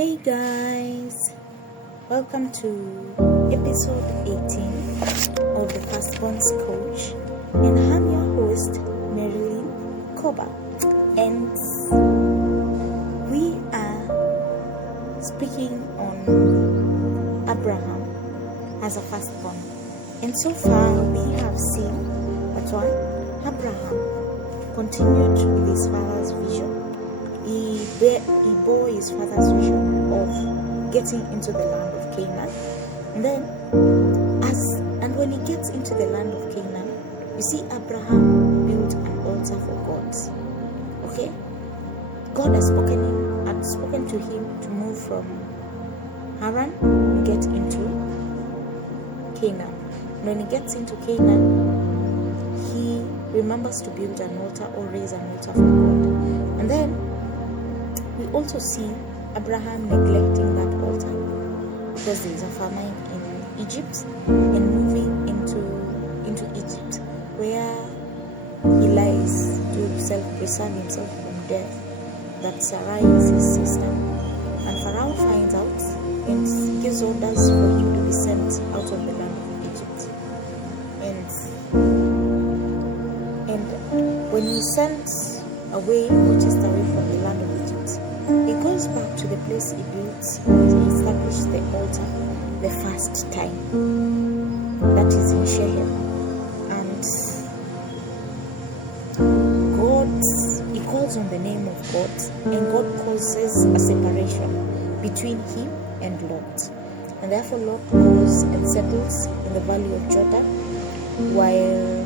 Hey guys, welcome to episode 18 of the Firstborn's Coach, and I'm your host Marilyn Koba, and we are speaking on Abraham as a firstborn. And so far we have seen that one, Abraham continued with his father's vision. He bore his father's vision of getting into the land of Canaan. And then, when he gets into the land of Canaan, you see Abraham built an altar for God. Okay? God had spoken to him to move from Haran and get into Canaan. When he gets into Canaan, he remembers to build an altar or raise an altar for God. And then we also see Abraham neglecting that altar because there is a famine in Egypt, and moving into Egypt, where he lies to preserve himself from death. That Sarai is his sister, and Pharaoh finds out and gives orders for him to be sent out of the land of Egypt. And when he sent away from the land of Egypt, he goes back to the place he built, he established the altar the first time, that is in Shechem. And he calls on the name of God, and God causes a separation between him and Lot. And therefore Lot goes and settles in the valley of Jordan, while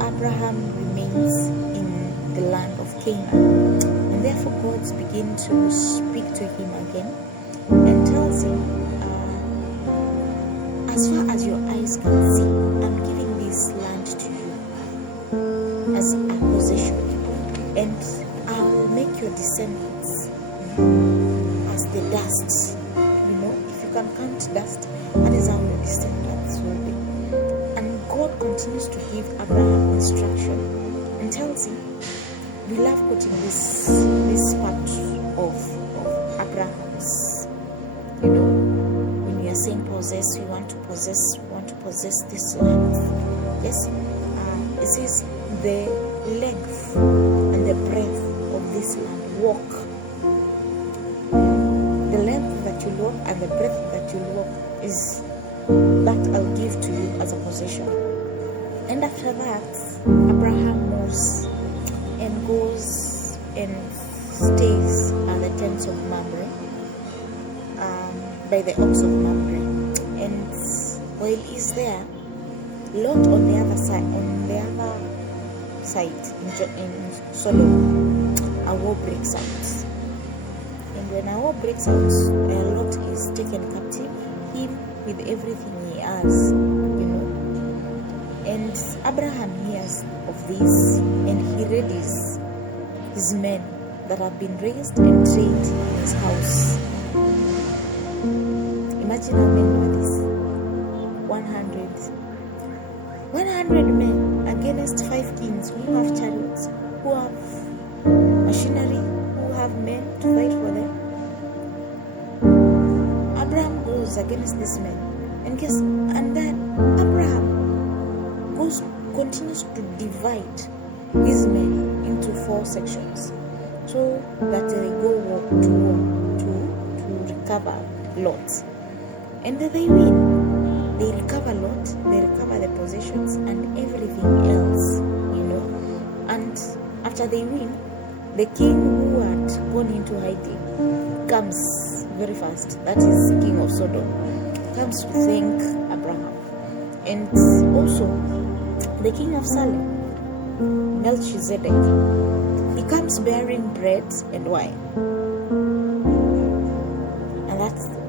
Abraham remains in the land of Canaan. And therefore God begins to speak to him again and tells him, as far as your eyes can see, I'm giving this land to you as a possession, and I will make your descendants as the dust. If you can count dust, that is how your descendants will be. God continues to give Abraham instruction and tells him, we love putting this part of Abraham's, when we are saying possess, we want to possess this land. Yes, it says the length and the breadth of this land. Walk. The length that you walk and the breadth that you walk is that I'll give to you as a possession. And after that, Abraham moves and goes and stays at the tents of Mamre, by the oaks of Mamre. And while he's there, Lot on the other side in Sodom, a war breaks out. And when a war breaks out, Lot is taken captive, him with everything he has, And Abraham hears of this, and he readies his men that have been raised and trained in his house. Imagine how many are this? 100 men against 5 kings who have chariots, who have machinery, who have men to fight for them. Abraham goes against these men, and then Abraham continues to divide these men into 4 sections, so that they go to war to recover Lot. And they win. They recover Lot, they recover the possessions and everything else, And after they win, the king who had gone into hiding comes very fast. That is the king of Sodom. Comes to thank Abraham. And also the king of Salem, Melchizedek, he comes bearing bread and wine,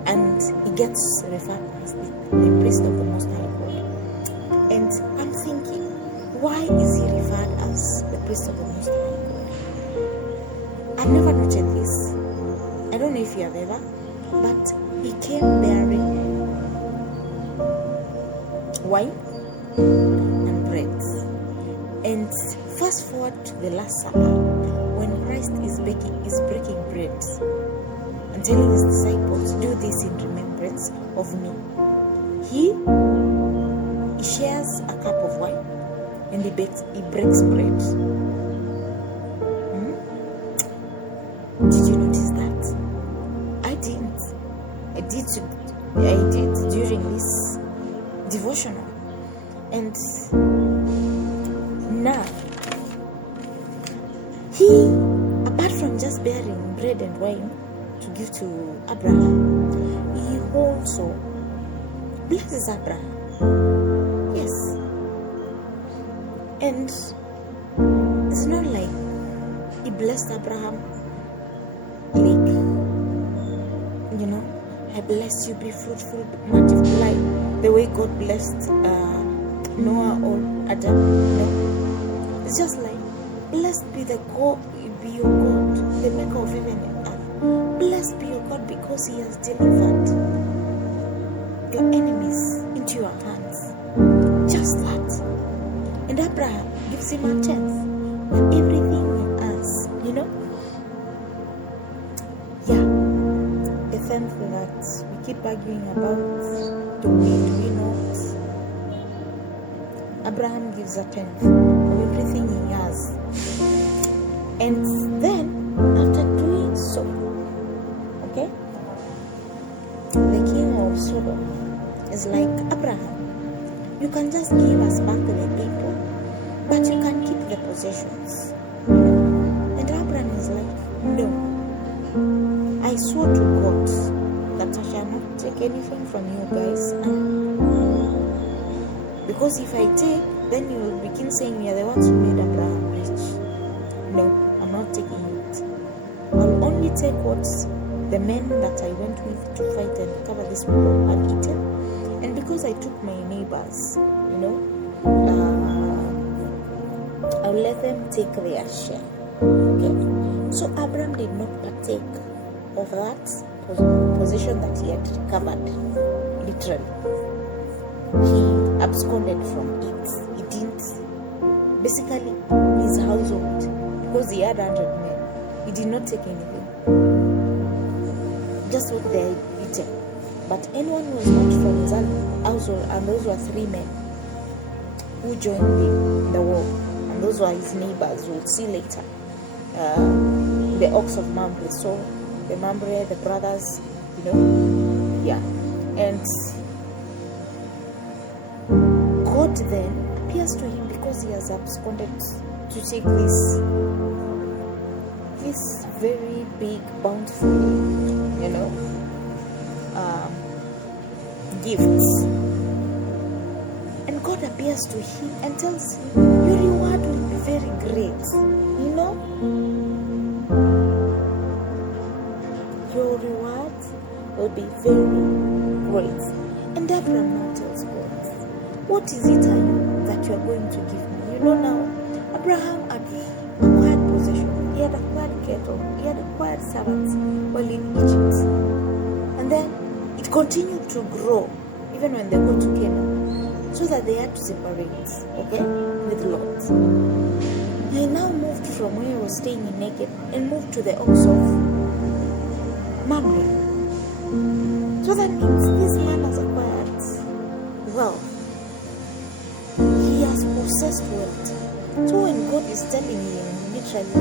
and he gets referred as the priest of the Most High God. And I'm thinking, why is he referred as the priest of the Most High God? I've never noted this. I don't know if you have ever, but he came bearing wine and bread. And Fast forward to the Last Supper, when Christ is breaking bread and telling his disciples, "Do this in remembrance of me." He shares a cup of wine and he breaks bread. Did you notice that? I didn't. I did during this devotional. And now, he, apart from just bearing bread and wine to give to Abraham, he also blesses Abraham. Yes. And it's not like he blessed Abraham like, I bless you, be fruitful, multiply, the way God blessed Noah or Adam. No. It's just like, blessed be the God, be your God, the maker of heaven and earth. Blessed be your God because he has delivered your enemies into your hands. Just that. And Abraham gives him a chance of everything he has, Yeah. It's thankful that we keep arguing about, do we not? Abraham gives a tenth of everything he has. And then, after doing so, okay, the king of Sodom is like, "Abraham, you can just give us back the people, but you can keep the possessions." And Abraham is like, "No, I swore to God that I shall not take anything from you guys. Because if I take, then you will begin saying, 'You are the ones who made Abraham rich.' No, I'm not taking it. I'll only take what the men that I went with to fight and cover this people have eaten. And because I took my neighbors, I'll let them take their share." Okay? So Abraham did not partake of that position that he had recovered, literally. He absconded from it. He didn't. Basically, his household, because he had 100 men, he did not take anything. Just what they had eaten. But anyone who was not from his household, and those were 3 men who joined him in the war, and those were his neighbors, we'll see later. The ox of Mamre, so the Mamre, the brothers, yeah. And God then appears to him because he has absconded to take this very big, bountiful, gifts. And God appears to him and tells him, "Your reward will be very great. Your reward will be very great." And Abraham now tells God, "What is it that you are going to give me?" Now, Abraham had acquired possession. He had acquired cattle. He had acquired servants while in Egypt. And then it continued to grow even when they got to Canaan, so that they had to separate, with Lot. He now moved from where he was staying in Negev and moved to the ox of Mamre. So that means this man has acquired wealth. He has possessed wealth. So when God is telling him, literally,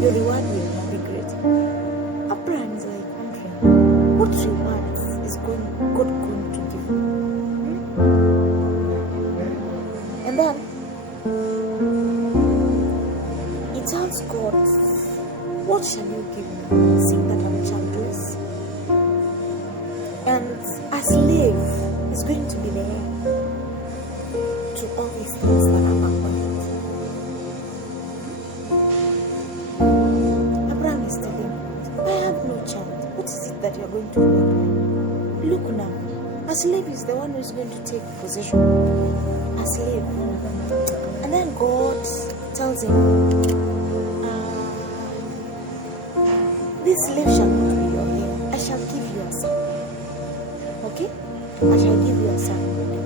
your reward will not be great, Abraham is like wondering, what rewards is God going to give him? And then he tells God, "What shall you give me? Seeing that I'm childless, and a slave is going to be the heir to all these things that I'm acquired." Abraham is telling him, "I have no child. What is it that you are going to do? Look now, a slave is the one who is going to take possession. A slave." And then God tells him, "This slave shall not be your heir. I shall give you a son." Okay? "I shall give you a son."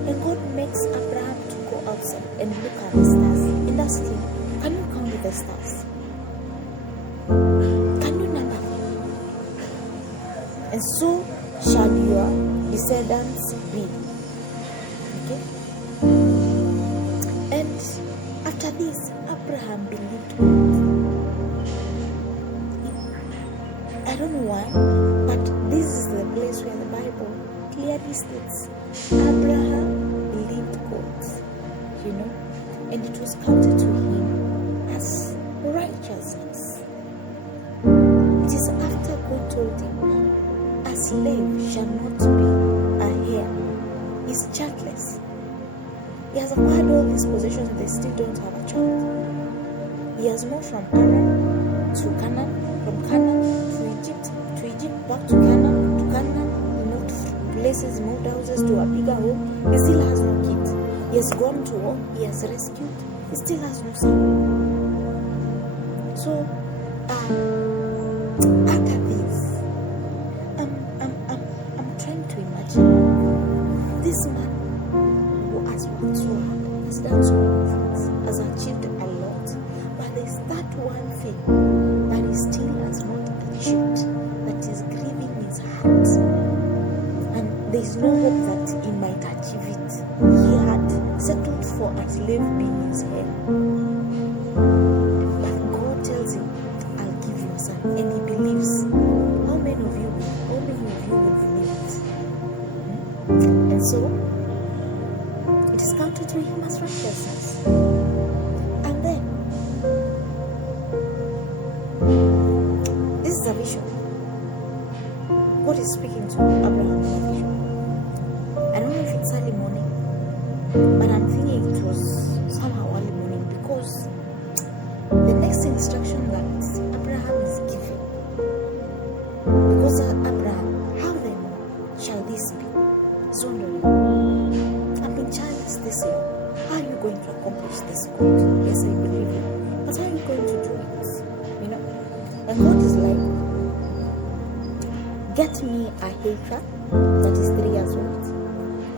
And God makes Abraham to go outside and look at the stars and ask him, "Can you the stars. Can you number them? And so shall your descendants be. Okay? And after this, Abraham believed God. I don't know why, but this is the place where the Bible clearly states Abraham believed God, and it was counted to him as righteousness. It is after God told him, a slave shall not be a heir. He's childless. He has acquired all these possessions and they still don't have a child. He has moved from Haran to Canaan, from Canaan to Egypt, back to Canaan, He moved places, he moved houses to a bigger home. He still has no kids. He has gone to war, he has rescued, he still has no son. So, after this, I'm trying to imagine this man who has worked so hard, has done so many things, has achieved a lot, but there's that one thing that he still has not achieved, that is grieving his heart, and there is no hope that he might achieve it. He had settled for a slave being his heir, but God tells him, I'll give you a son, and he believes. How many of you will believe it? And so it is counted to him as righteousness. And then this is a vision. God is speaking to Abraham in a vision. I don't know if it's early morning, but I'm thinking it was somehow early morning, because the next instruction that Abraham is given, because Abraham, how then shall this be? He's wondering, I've been childless this year. How are you going to accomplish this, God? Yes, I believe you. But how are you going to do it? And God is like, get me a heifer that is 3 years old.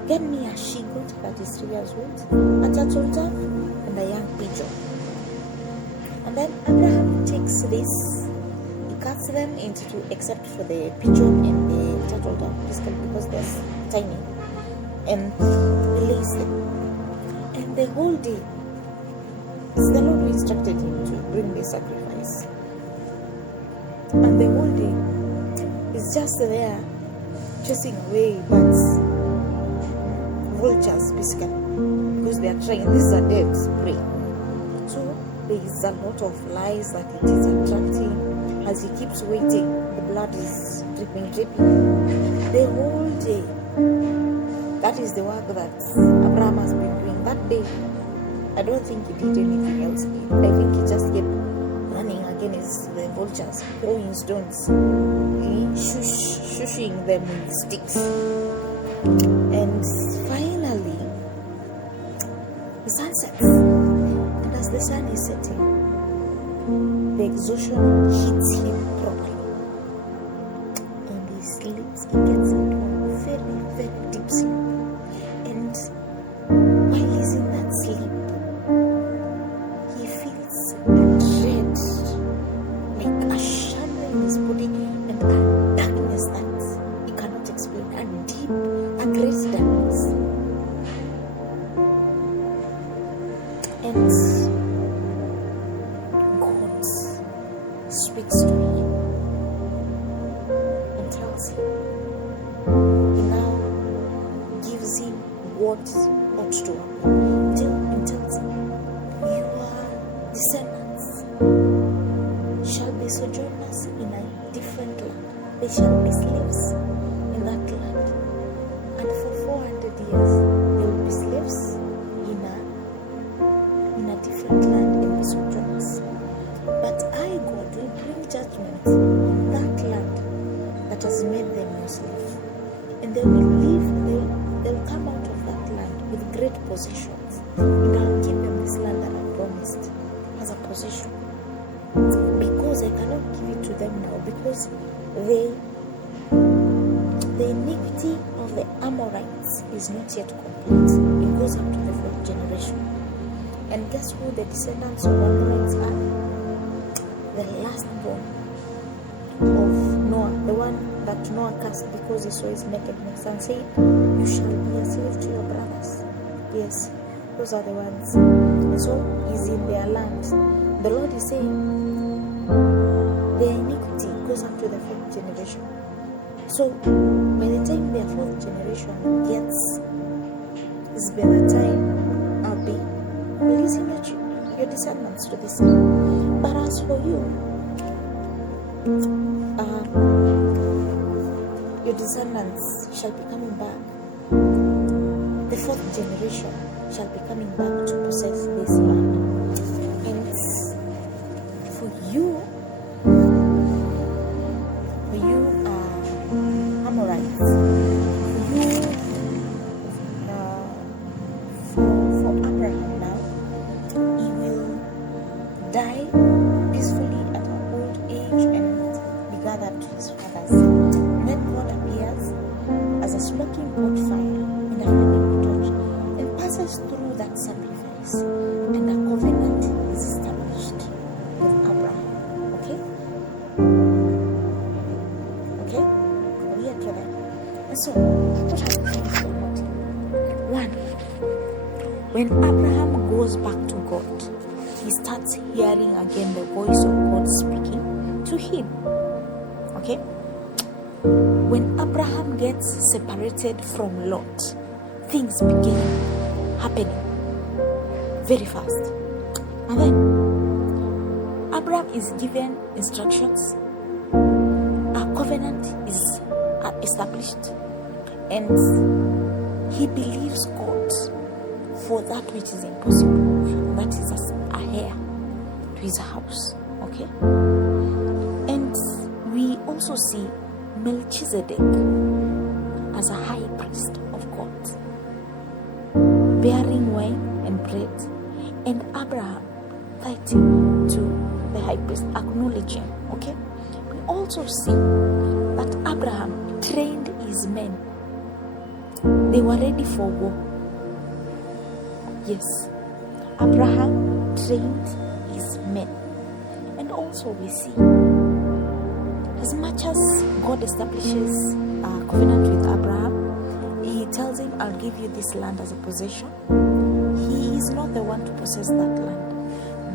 Get me a she-goat that is 3 years old, a turtle dove, and a young pigeon. And then Abraham takes this, he cuts them into two, except for the pigeon and the turtle dove, basically because they're tiny, and release them. And the whole day, it's the Lord who instructed him to bring the sacrifice. And the whole day, he's just there chasing away birds, vultures basically, because they are trying. This is a dead prey, so there is a lot of lies that it is attracting. As he keeps waiting, the blood is dripping the whole day. That is the work that Abraham has been doing that day. I don't think he did anything else. I think he just kept running against the vultures, throwing stones, shushing them with sticks. And finally, the sun sets. And as the sun is setting, the exhaustion hits him properly. And he sleeps, he gets into a very, very deep sleep. And while he's in that sleep, he feels a dread, like a shadow in his body, and a darkness that he cannot explain, a great darkness. And God speaks to him and tells him, he now gives him what ought to happen. And tells him, your descendants shall be sojourners in a different land. They shall be slaves in that land. And for 400 years, they will be slaves in a different land and be sojourners. But I, God, will bring judgment on that land that has made them your slave. And they will live, they'll come out of that land with great possessions. And I'll give them this land that I promised as a possession. Because I cannot give it to them now, because the iniquity of the Amorites is not yet complete. It goes up to the 4th generation. And guess who the descendants of Amorites are? asked because he saw his nakedness and said, "You shall be a slave to your brothers." Yes, those are the words. And so he's in their land. The Lord is saying their iniquity goes up to the fourth generation. So by the time their fourth generation gets, it's by the time I'll be releasing your descendants to this. But as for you, your descendants shall be coming back. The fourth generation shall be coming back to possess this land. And for you Amorites, for Abraham now, he will die peacefully at an old age and be gathered to his fathers. And then God appears as a smoking pot fire in a flaming torch and passes through that sacrifice, and a covenant is established with Abraham. Okay? Okay? Are we here together? And so, what are the things to note? One, when Abraham goes back to God, he starts hearing again the voice of God speaking to him. Okay? When Abraham gets separated from Lot, things begin happening very fast. And then Abraham is given instructions, a covenant is established, and he believes God for that which is impossible, and that is a heir to his house. Okay? And we also see Melchizedek as a high priest of God, bearing wine and bread, and Abraham fighting to the high priest, acknowledging. Okay? We also see that Abraham trained his men. They were ready for war. Yes, Abraham trained his men. And also we see, as much as God establishes a covenant with Abraham, he tells him, "I'll give you this land as a possession." He is not the one to possess that land,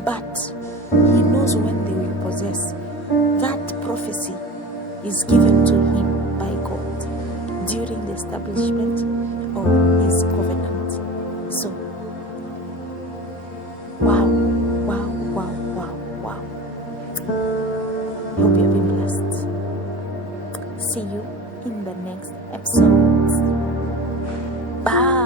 but he knows when they will possess. That prophecy is given to him by God during the establishment of his covenant. So, wow. I hope you have been blessed. See you in the next episode. Bye.